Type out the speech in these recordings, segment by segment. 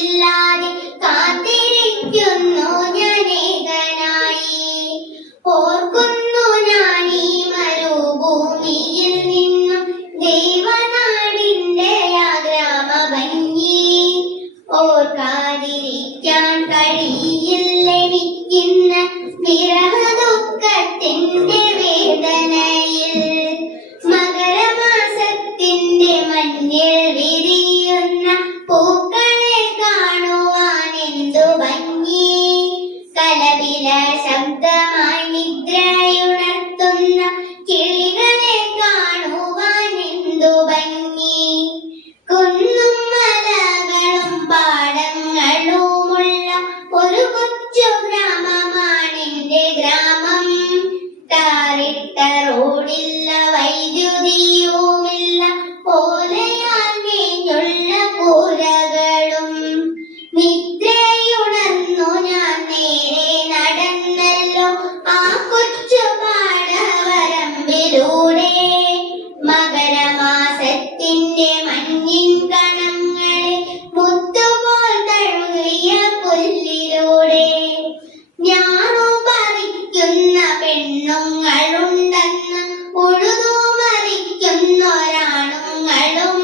ഇല്ലാതെ കാത്തിരിക്കുന്നു ഞാനേകനായി. ഓർക്കുന്നു ഞാൻ ഈ മരുഭൂമിയിൽ നിന്നും ദൈവനാടിന്റെ ആ ഗ്രാമഭംഗി. ഓർക്കാതിരിക്കാൻ കഴിയില്ലെനിക്കിന്ന് വിരഹദുഃഖത്തിന്റെ വേദനയിൽ. മകരമാസത്തിന്റെ മഞ്ഞിൽ വിരിയുന്ന പൂക്കളെ കാണുവാൻ എന്തു ഭംഗി. കലപില ശബ്ദമായി നിദ്രയുണർത്തുന്ന കിളികളെ കാണുവാൻ എന്തു ഭംഗി. കുന്നും മലകളും പാടങ്ങളുമുള്ള ഒരു കൊച്ചു ഗ്രാമമാണെന്റെ ഗ്രാമം. ടാറിട്ട റോഡില്ല, വൈദ്യുതിയുമില്ല, ഓലയാൽ മേഞ്ഞുള്ള കൂരകളും. നിദ്രയുണർന്നു ഞാൻ നേരെ നടന്നല്ലോ ആ കൊച്ചു പാടവരമ്പിലൂടെ. മകരമാസത്തിന്റെ മഞ്ഞിൻ കണങ്ങളെ മുത്തുപോൽ തഴുകിയ പുല്ലിലൂടെ. ഞാണു പറിക്കുന്ന പെണ്ണുങ്ങളുണ്ടെന്ന് ഉഴുതുമറിക്കുന്നൊരാണുങ്ങളും.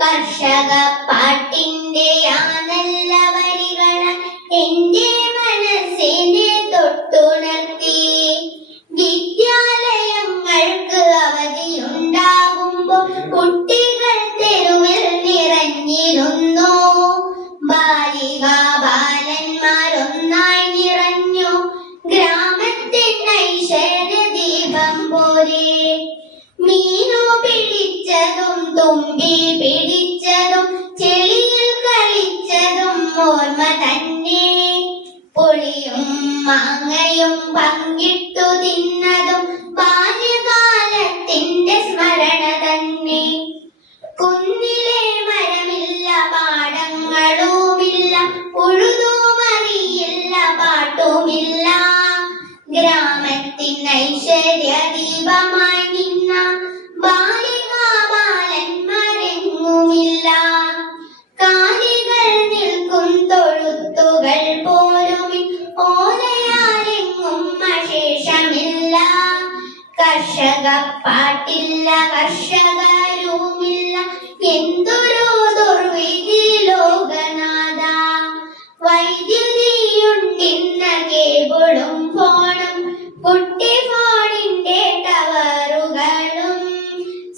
കർഷക പാട്ടിന്റെ ആ നല്ല വരികൾ എന്റെ മനസ്സിനെ തൊട്ടുണർത്തി. വിദ്യാലയങ്ങൾക്ക് അവധിയുണ്ടാകുമ്പോൾ കുട്ടികൾ തെരുവിൽ നിറഞ്ഞിരുന്നു. ബാലികാ ബാലന്മാരൊന്നായി നിറഞ്ഞു ഗ്രാമത്തിൻ ഐശ്വര്യദീപം പോലെ. മീനു പിടിച്ചതും തുമ്പി പിടിച്ചതും ചെളിയിൽ കളിച്ചതും ഓർമ്മ തന്നെ. പുളിയും മാങ്ങയും പങ്കിട്ടു തിന്നതും ബാല്യകാലത്തിന്റെ സ്മരണ തന്നെ. കുന്നിലെ മരമില്ല, പാടങ്ങളുമില്ല, ഉഴുതുമറിയില്ല, പാട്ടുമില്ല. ഗ്രാമത്തിൻ ഐശ്വര്യദീപമായി നിന്ന ബാലികാ ബാലന്മാരെങ്ങുമില്ല. കാലികൾ നിൽക്കും തൊഴുത്തുകൾ പോലും ഓലയാലെങ്ങും അശേഷമില്ല. കർഷക പാട്ടില്ല, കർഷകരുമില്ല, എന്തൊരു ദുർവിധി ലോകനാഥ. വൈദ്യുതിയുണ്ടിന്ന കേബിളും ഫോണും കുട്ടി ഫോണിന്റെ ടവറുകളും.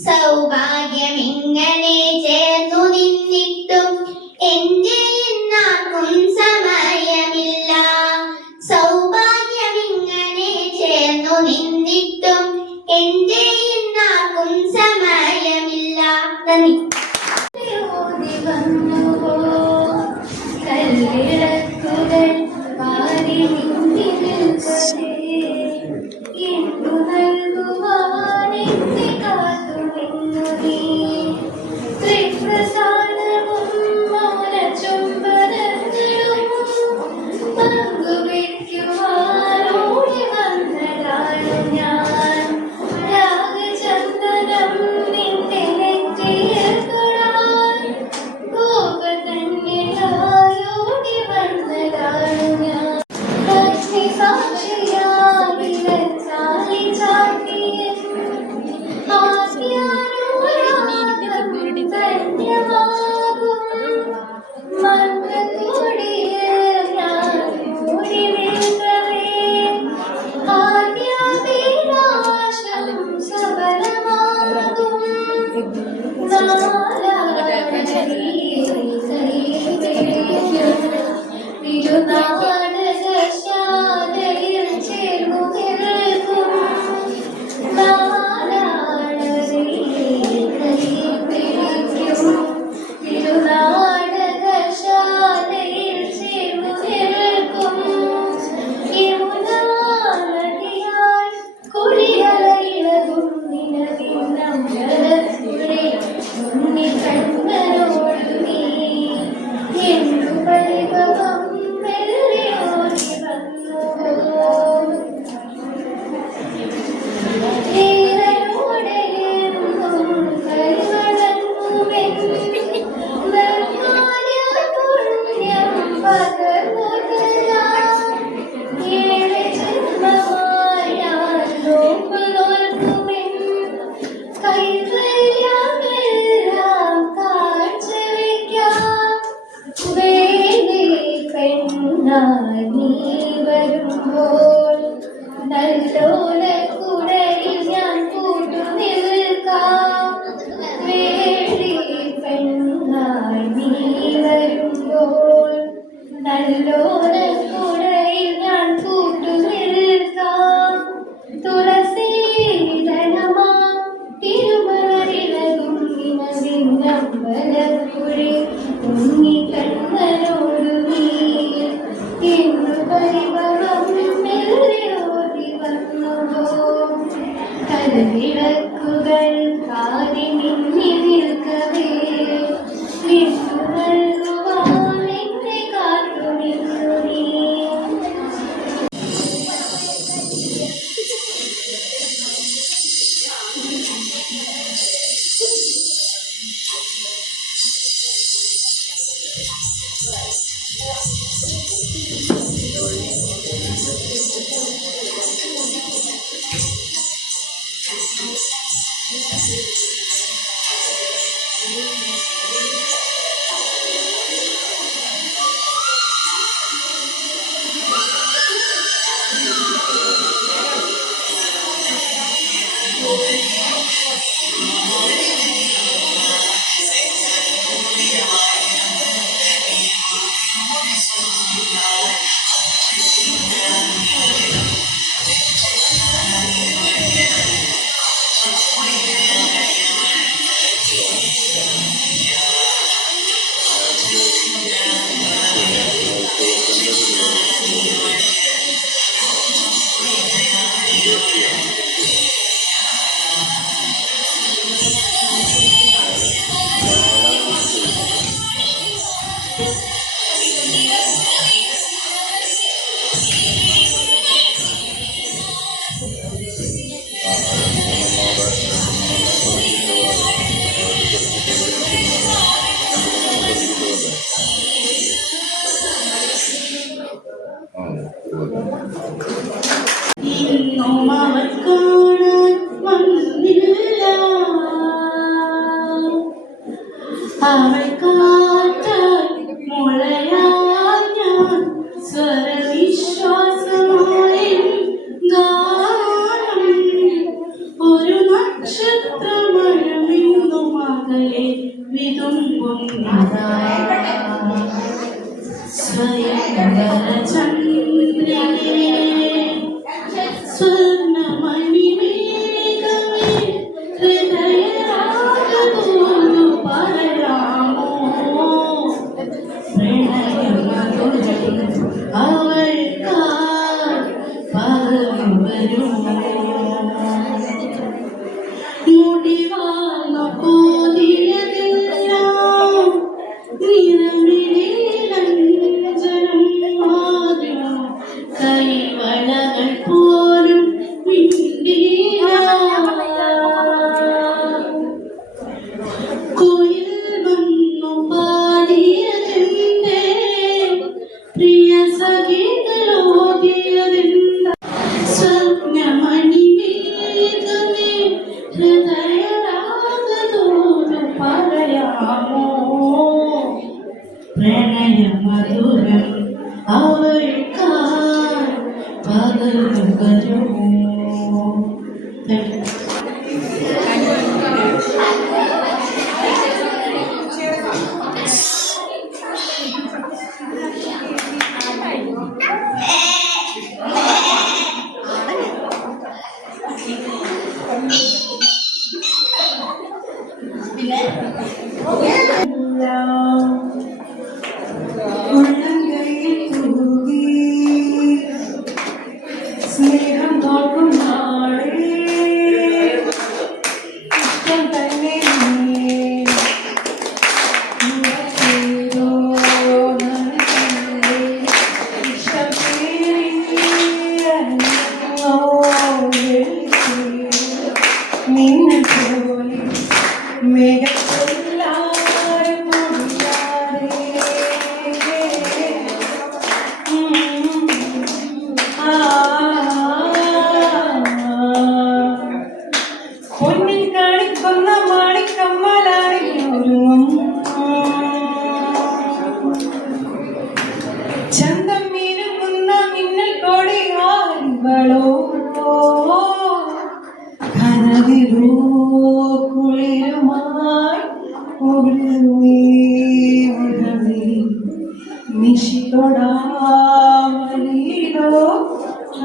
സൗഭാഗ്യമിങ്ങനെ ചേർന്നു നിന്നിട്ടും എന്റെ എന്നാർക്കും സമയമില്ല. സൗഭാഗ്യമിങ്ങനെ ചേർന്നു നിന്നിട്ടും എന്റെ എന്നാർക്കും സമയമില്ല. നന്ദി. കല്ലിടക്കുകൾ പാരി നിന്നി നിൽക്കവേ, എന്തു നൽകുവാനെന്നെ കാത്തു നിന്നു നീ. ത്രിപ്രസാദവും മൗനചുംബനങ്ങളും പങ്കുവയ്ക്കുവാനോടി വന്നതാണു ഞാൻ. രാഗചന്ദനം നിന്റെ നെറ്റിയിൽ തൊടാൻ ഗോപതന്നിലായോടി വന്ന പെണ്ണായി നീ വരുമ്പോൾ നല്ലോലക്കുടയിൽ ഞാൻ കൂട്ടു നിൽക്കാം. വേണ്ടി പെണ്ണായി നീ വരുമ്പോൾ നല്ലോലക്കുടയിൽ ഞാൻ കൂട്ടു നിൽക്കാം. തുളസീതളമാ തിരുമലരിലകുഞ്ഞിനമ്പലപ്പുഴി ഉണ്ണിക്കണ്ണനോടു നീ എന്നു പരിഭവം മെല്ലെയോടി വന്നുവോ. കൽവിളക്കുകൾ കാതി മിന്നി നിൽക്കവേ വിട്ടു നൽകുവാൻ എന്നെ കാത്തു നിന്നു നീ. ഇന്നും അവർ കാണാൻ വന്നില്ല. അവൾ കാറ്റായി മുളയാൻ ഞാൻ സ്വരവിശ്വാസമായി ഗാനം. ഒരു നക്ഷത്രമഴമിന്നും അകലെ വിതുമ്പുന്നതായി സ്വയംവര ചന്ദ്രനേ സ്വർണ്ണമണി മേഘമേ ഹൃദയരാഗതോടു പറയാമോ. പ്രണയമധുരം അവൾക്കായി പകർന്നു വരുമോ. മുടിവാർന്നു കോതിയതെല്ലാം നിറമിടിലഞ്ജനം മാറും. കൈവളകൾ പോലും മിണ്ടിയ. കുയിൽ വന്നു പാടിയതിന്റെ പ്രിയ സഖികളോതിയതിന്റെ സ്വപ്നമണി മേഘമേ ഹൃദയരാഗതോടു പറയാമോ. പ്രണയമധുരം അവൾക്കായി പകർന്നു വരുമോ. ഉള്ളംകൈയിൽ തൂകി സ്നേഹം തോൽക്കും നാളേ തൊടാമലീതോ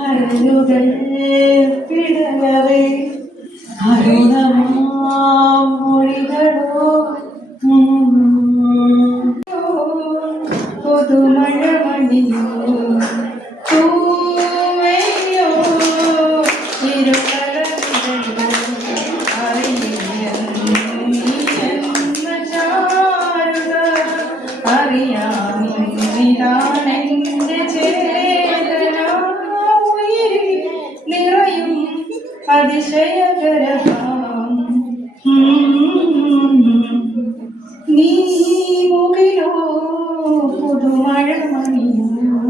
അരുളുകൾ പിടലവേ അരുണമാം മൊഴികളോ പുതുമഴ മണിയോ തൂവയോ ഇരുകരങ്ങളോ അറിയാമെന്റെ ചേതന ഉയിരിൽ നിറയും അതിശയകരമാം നീ മുകിലോ പുതുമഴ മണിയോ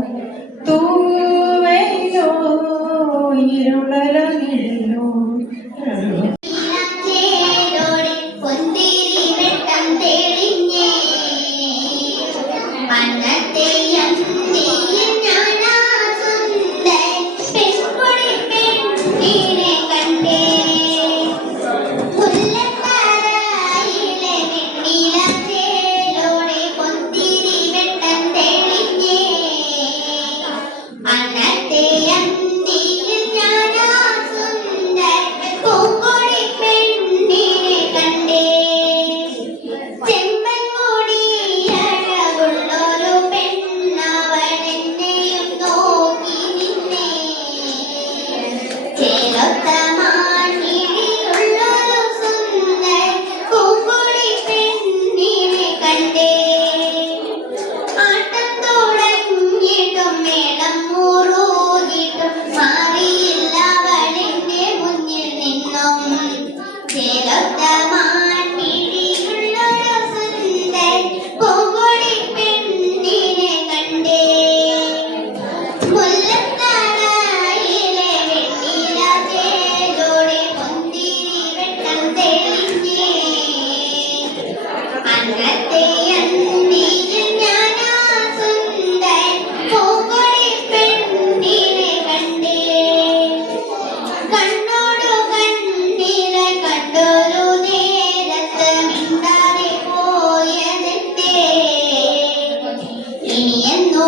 തൂവയോ ഇരുളലോ ചേരോടെ പൊന്തിരി വെട്ടം തെളിഞ്ഞേ മണ്ണത്തെയ്യം നീയും ഞാനാ സുന്ദര പെൺകൊടി പെണ്ണിനെ കണ്ടേ മുല്ലത്താരായിലെ വെണ്ണില ചേരോടെ പൊന്തിരി വെട്ടം തെളിഞ്ഞേ മണ്ണത്തെയ്യം നീയും ഞാനാ സുന്ദര പൂങ്കൊടി പെണ്ണിനെ കണ്ടേ ചെമ്പൻകൊടിയഴകുള്ളൊരു പെണ്ണവളെന്നെയും നോക്കി നിന്നേ ചേലൊത്ത മാൻമിഴിയുള്ളൊരു സുന്ദര പൂങ്കൊടി പെണ്ണിനെ കണ്ടേ ആട്ടം തുടങ്ങിയിട്ടും മേളം മുറുകിയിട്ടും മാറിയില്ല അവളെന്റെ മുന്നിൽ നിന്നും ചേലൊത്ത മാൻമിഴിയുള്ളൊരു സുന്ദര പൂങ്കൊടി പെണ്ണിനെ കണ്ടേ മുല്ലത്താരായിലെ വെണ്ണില ചേലോടെ പൊന്തിരി വെട്ടം തെളിഞ്ഞേ അന്നത്തെ അന്തിയിൽ ഞാനാ സുന്ദര പൂങ്കൊടി പെണ്ണിനെ കണ്ടേ കണ്ണോടു കണ്ണിലെ കണ്ടൊരു നേരത്ത് മിണ്ടാതെ പോയതെന്തേ ഇനിയെന്നു